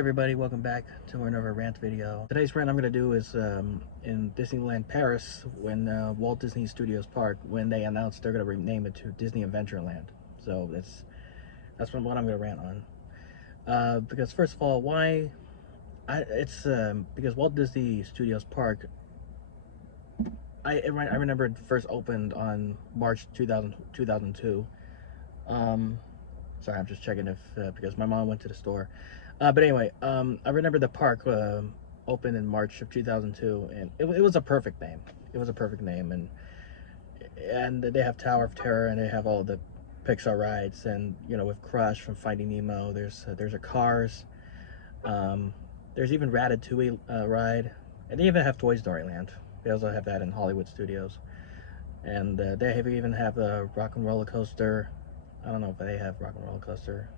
everybody, welcome back to another rant video. Today's rant I'm going to do is in Disneyland Paris when Walt Disney Studios Park, when they announced they're going to rename it to Disney Adventureland. So that's what I'm going to rant on. Because first of all, it's because Walt Disney Studios Park, I remember it first opened on March 2002. Sorry, I'm just checking if because my mom went to the store. But anyway, I remember the park opened in March of 2002, and it was a perfect name. It was a perfect name, and they have Tower of Terror, and they have all the Pixar rides, and with Crush from Finding Nemo. There's a Cars. There's even Ratatouille ride, and they even have Toy Story Land. They also have that in Hollywood Studios, and even have a Rock and Roller Coaster. I don't know if they have Rock and Roller Coaster.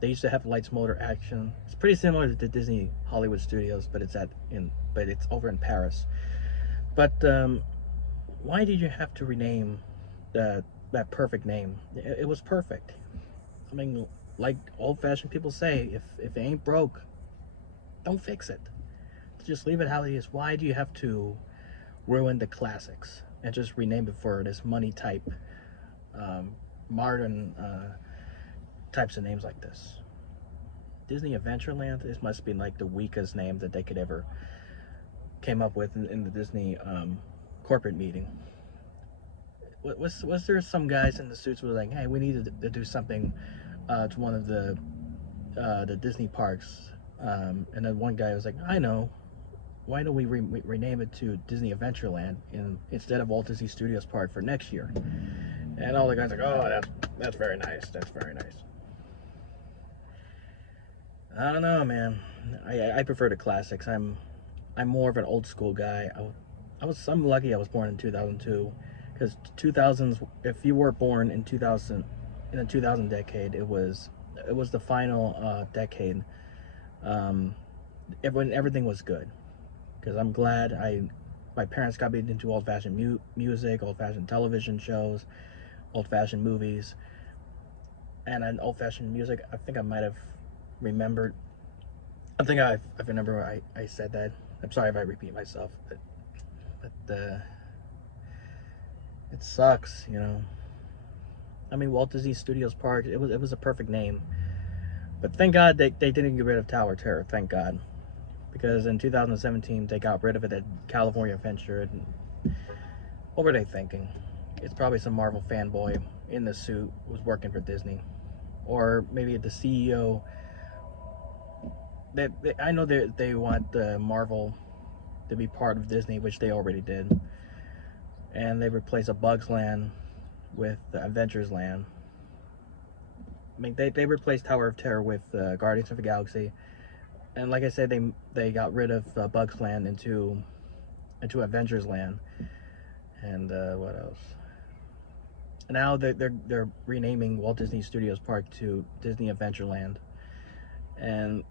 They used to have Lights Motor Action. It's pretty similar to Disney Hollywood Studios, but it's over in Paris. But why did you have to rename that perfect name? It was perfect. I mean, like old-fashioned people say, if it ain't broke, don't fix it. Just leave it how it is. Why do you have to ruin the classics and just rename it for this money type modern types of names like this? Disney Adventureland, this must be like the weakest name that they could ever came up with in the Disney corporate meeting. Was there some guys in the suits who were like, hey, we need to do something to one of the Disney parks, and then one guy was like, I know, why don't we rename it to Disney Adventureland instead of Walt Disney Studios Park for next year? And all the guys are like, oh, that's very nice. That's very nice. I don't know, man. I prefer the classics. I'm more of an old school guy. I'm lucky I was born in 2002, because 2000s. If you were born in 2000, in the 2000 decade, it was the final decade. Everything was good, because I'm glad my parents got me into old-fashioned music, old-fashioned television shows, old-fashioned movies, and an old-fashioned music. I think I might have remembered. I think I remember I said that. I'm sorry if I repeat myself, but it sucks, I mean, Walt Disney Studios Park. It was a perfect name, but thank God they didn't get rid of Tower of Terror. Thank God, because in 2017 they got rid of it at California Adventure. And what were they thinking? It's probably some Marvel fanboy in the suit was working for Disney, or maybe the CEO. I know they want Marvel to be part of Disney, which they already did, and they replace a Bugs Land with Adventures Land. I mean, they replaced Tower of Terror with Guardians of the Galaxy, and like I said, they got rid of Bugs Land into Adventures Land, and what else? Now they're renaming Walt Disney Studios Park to Disney Adventureland, and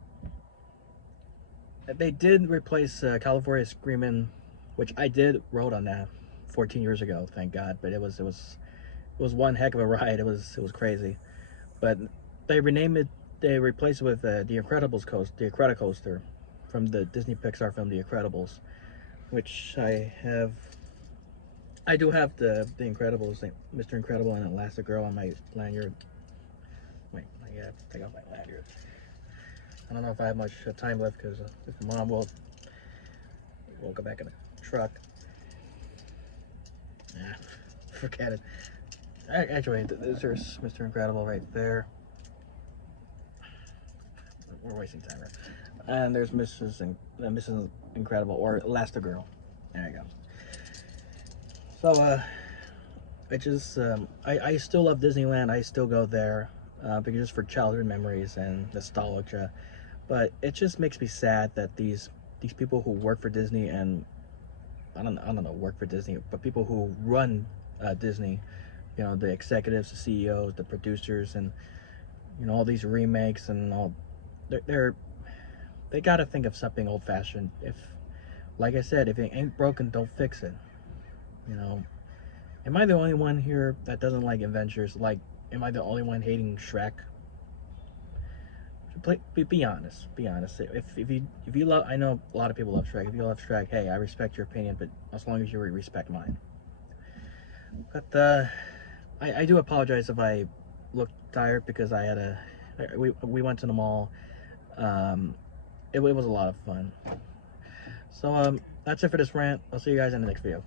they did replace California Screamin', which I did rode on that 14 years ago, thank God. But it was one heck of a ride. It was crazy. But they renamed it. They replaced it with the Incredicoaster from the Disney Pixar film The Incredibles, which I do have the Incredibles, Mr. Incredible and Elastigirl on my lanyard. Wait, I have to take off my lanyard. I don't know if I have much time left, because if Mom will go back in the truck. Nah, forget it. Actually, there's Mr. Incredible right there. We're wasting time, right? And there's Mrs. Incredible, or Elastigirl. There you go. So, I still love Disneyland. I still go there because just for childhood memories and nostalgia. But it just makes me sad that these people who work for Disney, and I don't know, work for Disney, but people who run Disney, the executives, the CEOs, the producers, and all these remakes and all, they got to think of something old-fashioned. Like I said, if it ain't broken, don't fix it. Am I the only one here that doesn't like adventures? Like, am I the only one hating Shrek? be honest. Be honest. If you love, I know a lot of people love Shrek. If you love Shrek, hey, I respect your opinion, but as long as you respect mine. But I do apologize if I look tired because we went to the mall. It was a lot of fun. So that's it for this rant. I'll see you guys in the next video.